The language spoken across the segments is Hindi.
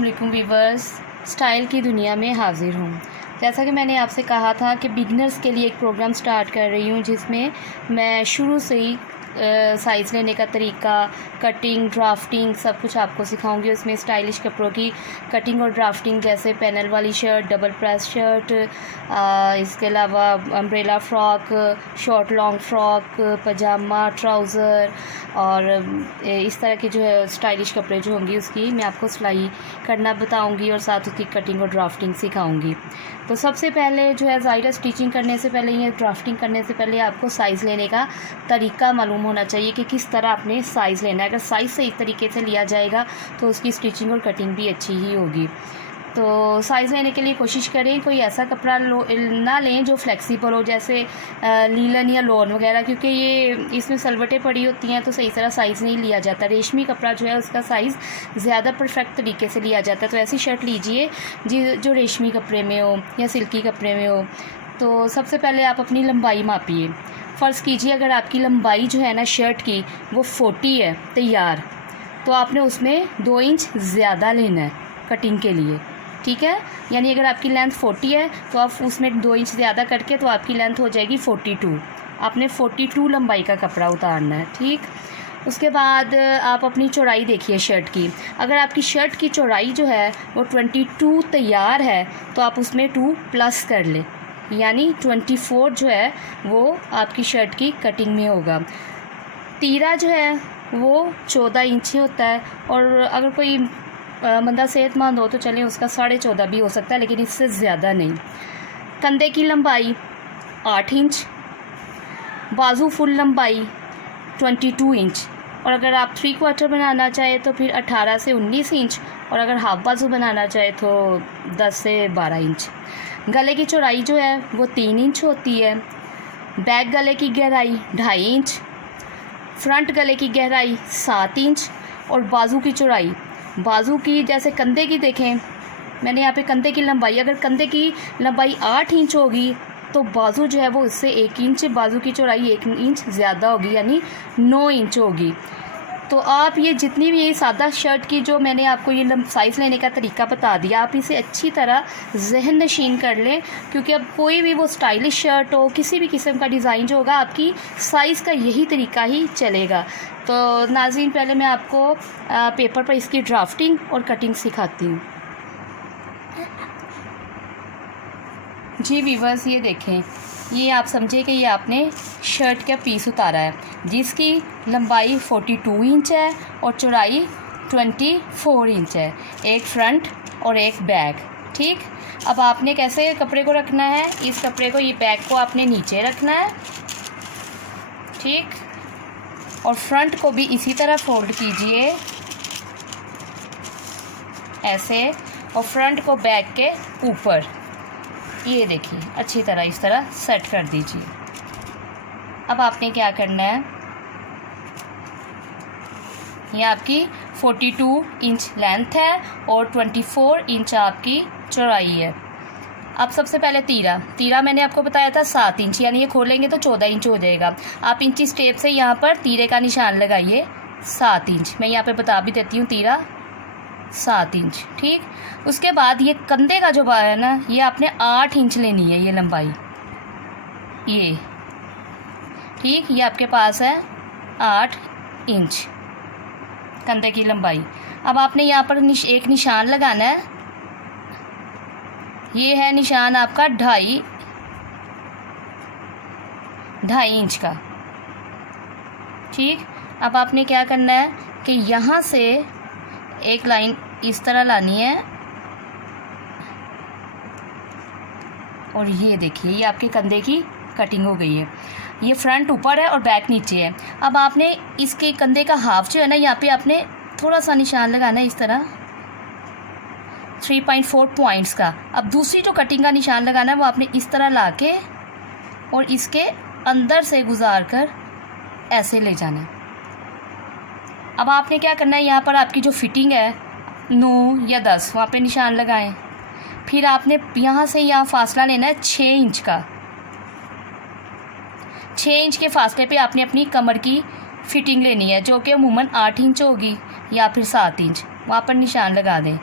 अस्सलाम वालेकुम वीवर्स, स्टाइल की दुनिया में हाज़िर हूँ। जैसा कि मैंने आपसे कहा था कि बिगनर्स के लिए एक प्रोग्राम स्टार्ट कर रही हूँ जिसमें मैं शुरू से ही साइज़ लेने का तरीका, कटिंग, ड्राफ्टिंग सब कुछ आपको सिखाऊंगी। उसमें स्टाइलिश कपड़ों की कटिंग और ड्राफ्टिंग जैसे पैनल वाली शर्ट, डबल प्रेस शर्ट, इसके अलावा umbrella frock, short long frock, पजामा, ट्राउज़र और इस तरह के जो है स्टाइलिश कपड़े जो होंगी उसकी मैं आपको सिलाई करना बताऊंगी और साथ उसकी कटिंग और ड्राफ्टिंग सिखाऊंगी। तो सबसे पहले जो है ज़ाहिर स्टिचिंग करने से पहले या ड्राफ्टिंग करने से पहले आपको साइज़ लेने का तरीका मालूम होना चाहिए कि किस तरह आपने साइज़ लेना है। अगर साइज़ सही तरीके से लिया जाएगा तो उसकी स्टिचिंग और कटिंग भी अच्छी ही होगी। तो साइज़ लेने के लिए कोशिश करें कोई ऐसा कपड़ा ना लें जो फ्लेक्सिबल हो, जैसे लीलन या लॉन वगैरह, क्योंकि ये इसमें सलवटें पड़ी होती हैं तो सही तरह साइज़ नहीं लिया जाता। रेशमी कपड़ा जो है उसका साइज़ ज़्यादा परफेक्ट तरीके से लिया जाता है। तो ऐसी शर्ट लीजिए जो रेशमी कपड़े में हो या सिल्की कपड़े में हो। तो सबसे पहले आप अपनी लंबाई मापिए। फ़र्ज़ कीजिए अगर आपकी लंबाई जो है ना शर्ट की वो 40 है तैयार, तो आपने उसमें 2 इंच ज़्यादा लेना है कटिंग के लिए, ठीक है। यानी अगर आपकी लेंथ 40 है तो आप उसमें 2 इंच ज़्यादा करके तो आपकी लेंथ हो जाएगी 42। आपने 42 लंबाई का कपड़ा उतारना है, ठीक। उसके बाद आप अपनी चौड़ाई देखिए शर्ट की। अगर आपकी शर्ट की चौड़ाई जो है वो 22 तैयार है तो आप उसमें 2 प्लस कर लें, यानी 24 जो है वो आपकी शर्ट की कटिंग में होगा। तीरा जो है वो 14 इंच ही होता है, और अगर कोई बंदा सेहतमंद हो तो चलें उसका 14.5 भी हो सकता है, लेकिन इससे ज़्यादा नहीं। कंधे की लंबाई 8 इंच, बाजू फुल लंबाई 22 इंच, और अगर आप 3/4 बनाना चाहे तो फिर 18 से 19 इंच, और अगर हाफ बाजू बनाना चाहे तो 10 से 12 इंच। गले की चौड़ाई जो है वो 3 इंच होती है। बैक गले की गहराई 2.5 इंच, फ्रंट गले की गहराई 7 इंच, और बाजू की चौड़ाई, बाजू की जैसे कंधे की देखें मैंने यहाँ पे कंधे की लंबाई, अगर कंधे की लंबाई 8 इंच होगी तो बाजू जो है वो इससे 1 इंच, बाजू की चौड़ाई 1 इंच ज़्यादा होगी, यानी 9 इंच होगी। तो आप ये जितनी भी ये सादा शर्ट की जो मैंने आपको ये साइज़ लेने का तरीका बता दिया, आप इसे अच्छी तरह जहन नशीन कर लें, क्योंकि अब कोई भी वो स्टाइलिश शर्ट हो, किसी भी किस्म का डिज़ाइन जो होगा आपकी साइज़ का यही तरीका ही चलेगा। तो नाज़रीन पहले मैं आपको पेपर पर इसकी ड्राफ्टिंग और कटिंग सिखाती हूँ। जी वीवर्स, ये देखें, ये आप समझे कि ये आपने शर्ट का पीस उतारा है जिसकी लंबाई 42 इंच है और चौड़ाई 24 इंच है, एक फ्रंट और एक बैक, ठीक। अब आपने कैसे कपड़े को रखना है, इस कपड़े को, ये बैक को आपने नीचे रखना है, ठीक, और फ्रंट को भी इसी तरह फोल्ड कीजिए ऐसे, और फ्रंट को बैक के ऊपर, ये देखिए अच्छी तरह इस तरह सेट कर दीजिए। अब आपने क्या करना है, ये आपकी 42 इंच लेंथ है और 24 इंच आपकी चौड़ाई है। अब सबसे पहले तीरा मैंने आपको बताया था 7 इंच, यानी ये खोलेंगे तो 14 इंच हो जाएगा। आप इंची स्टेप से यहाँ पर तीरे का निशान लगाइए 7 इंच। मैं यहाँ पे बता भी देती हूँ, तीरा 7 इंच, ठीक। उसके बाद ये कंधे का जो बार है ना, ये आपने 8 इंच लेनी है, ये लंबाई, ये ठीक, ये आपके पास है 8 इंच कंधे की लंबाई। अब आपने यहाँ पर एक निशान लगाना है, ये है निशान आपका 2.5 इंच का, ठीक। अब आपने क्या करना है कि यहाँ से एक लाइन इस तरह लानी है, और ये देखिए ये आपके कंधे की कटिंग हो गई है। ये फ्रंट ऊपर है और बैक नीचे है। अब आपने इसके कंधे का हाफ जो है ना, यहाँ पे आपने थोड़ा सा निशान लगाना है इस तरह 3.4 पॉइंट्स का। अब दूसरी जो कटिंग का निशान लगाना है वो आपने इस तरह ला के और इसके अंदर से गुजार कर ऐसे ले जाना है। अब आपने क्या करना है, यहाँ पर आपकी जो फिटिंग है 9 या 10 वहाँ पे निशान लगाएं। फिर आपने यहाँ से यहाँ फासला लेना है 6 इंच का। 6 इंच के फासले पे आपने अपनी कमर की फिटिंग लेनी है, जो कि अमूमन 8 इंच होगी या फिर 7 इंच, वहाँ पर निशान लगा दें।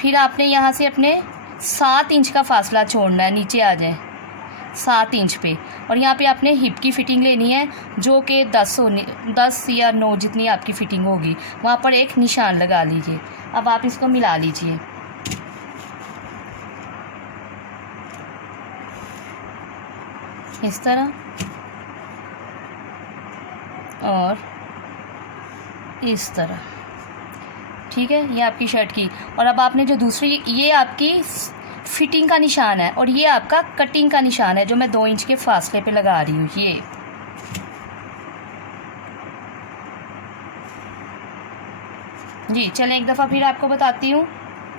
फिर आपने यहाँ से अपने 7 इंच का फासला छोड़ना है, नीचे आ जाए 7 इंच पे। और यहाँ पे आपने हिप की फ़िटिंग लेनी है जो कि 10 या 9 जितनी आपकी फ़िटिंग होगी, वहाँ पर एक निशान लगा लीजिए। अब आप इसको मिला लीजिए। इस तरह और इस तरह, ठीक है, ये आपकी शर्ट की। और अब आपने जो दूसरी, ये आपकी फिटिंग का निशान है और ये आपका कटिंग का निशान है जो मैं 2 इंच के फासले पे लगा रही हूँ। ये जी, चलें एक दफ़ा फिर आपको बताती हूँ,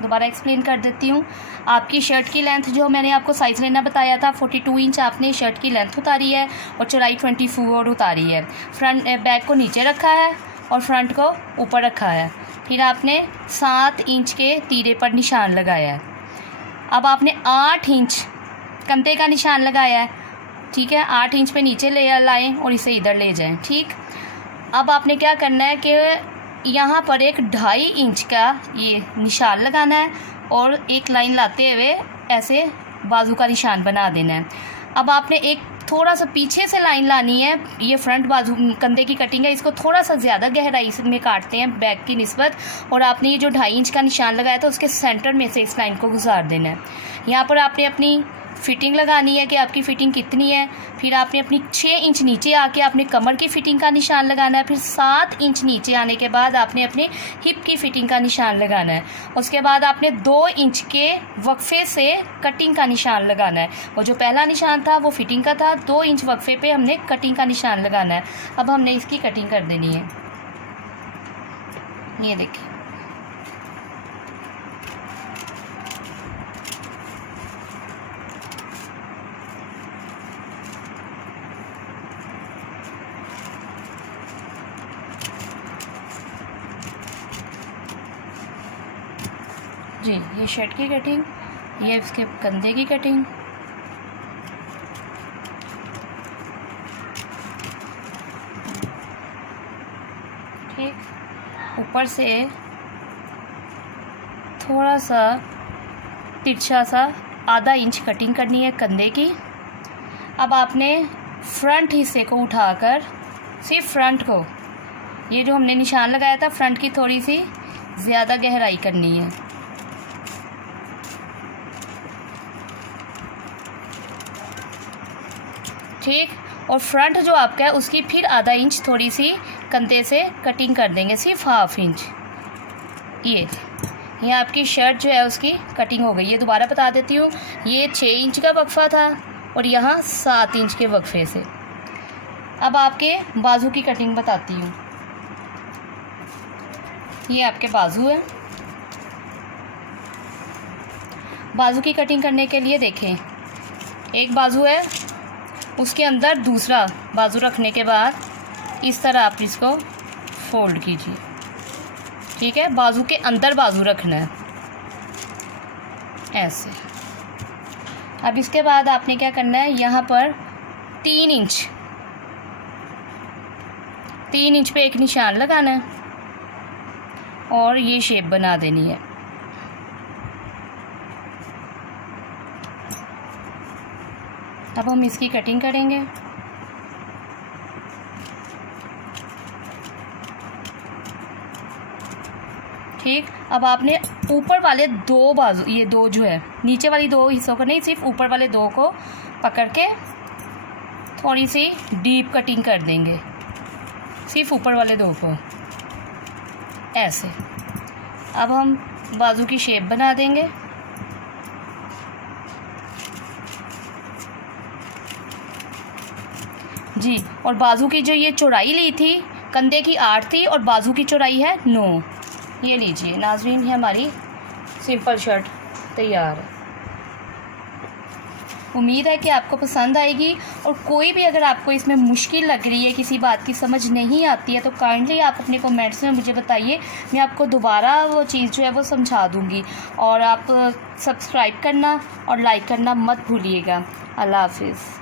दोबारा एक्सप्लेन कर देती हूँ। आपकी शर्ट की लेंथ जो मैंने आपको साइज़ लेना बताया था, 42 इंच आपने शर्ट की लेंथ उतारी है और चौड़ाई 24 उतारी है। फ्रंट बैक को नीचे रखा है और फ्रंट को ऊपर रखा है। फिर आपने 7 इंच के तीरे पर निशान लगाया है। अब आपने 8 इंच कंधे का निशान लगाया है, ठीक है। 8 इंच पे नीचे ले लाएँ और इसे इधर ले जाएं, ठीक। अब आपने क्या करना है कि यहाँ पर एक 2.5 इंच का ये निशान लगाना है और एक लाइन लाते हुए ऐसे बाजू का निशान बना देना है। अब आपने एक थोड़ा सा पीछे से लाइन लानी है, ये फ्रंट बाजू कंधे की कटिंग है, इसको थोड़ा सा ज़्यादा गहराई में काटते हैं बैक की निस्बत। और आपने ये जो 2.5 इंच का निशान लगाया था उसके सेंटर में से इस लाइन को गुजार देना है। यहाँ पर आपने अपनी फ़िटिंग लगानी है कि आपकी फ़िटिंग कितनी है। फिर आपने अपनी 6 इंच नीचे आके आपने कमर की फ़िटिंग का निशान लगाना है। फिर 7 इंच नीचे आने के बाद आपने अपने हिप की फ़िटिंग का निशान लगाना है। उसके बाद आपने 2 इंच के वक्फे से कटिंग का निशान लगाना है। वो जो पहला निशान था वो फ़िटिंग का था, 2 इंच वक्फे पे हमने कटिंग का निशान लगाना है। अब हमने इसकी कटिंग कर देनी है। ये देखिए, जी, ये शर्ट की कटिंग, ये इसके कंधे की कटिंग। ठीक, ऊपर से थोड़ा सा तिरछा सा आधा इंच कटिंग करनी है कंधे की। अब आपने फ्रंट हिस्से को उठाकर सिर्फ फ्रंट को, ये जो हमने निशान लगाया था फ्रंट की थोड़ी सी ज़्यादा गहराई करनी है। ठीक, और फ्रंट जो आपका है उसकी फिर आधा इंच थोड़ी सी कंधे से कटिंग कर देंगे, सिर्फ 1/2 इंच। ये आपकी शर्ट जो है उसकी कटिंग हो गई। ये दोबारा बता देती हूँ, ये 6 इंच का वक्फा था और यहाँ 7 इंच के वक्फे से। अब आपके बाजू की कटिंग बताती हूँ। ये आपके बाजू है। बाजू की कटिंग करने के लिए देखें, एक बाजू है, उसके अंदर दूसरा बाजू रखने के बाद इस तरह आप इसको फोल्ड कीजिए, ठीक है। बाजू के अंदर बाजू रखना है ऐसे। अब इसके बाद आपने क्या करना है, यहाँ पर 3 इंच पे एक निशान लगाना है और ये शेप बना देनी है। अब हम इसकी कटिंग करेंगे। ठीक, अब आपने ऊपर वाले 2 बाजू, ये 2 जो है नीचे वाली 2 हिस्सों को नहीं, सिर्फ ऊपर वाले 2 को पकड़ के थोड़ी सी डीप कटिंग कर देंगे, सिर्फ ऊपर वाले 2 को ऐसे। अब हम बाजू की शेप बना देंगे। जी, और बाजू की जो ये चौड़ाई ली थी, कंधे की 8 थी और बाजू की चौड़ाई है 9। ये लीजिए नाज़रीन, ये हमारी सिंपल शर्ट तैयार है। उम्मीद है कि आपको पसंद आएगी। और कोई भी अगर आपको इसमें मुश्किल लग रही है, किसी बात की समझ नहीं आती है, तो काइंडली आप अपने कमेंट्स में मुझे बताइए, मैं आपको दोबारा वो चीज़ जो है वो समझा दूँगी। और आप सब्सक्राइब करना और लाइक करना मत भूलिएगा। अल्लाह हाफिज़।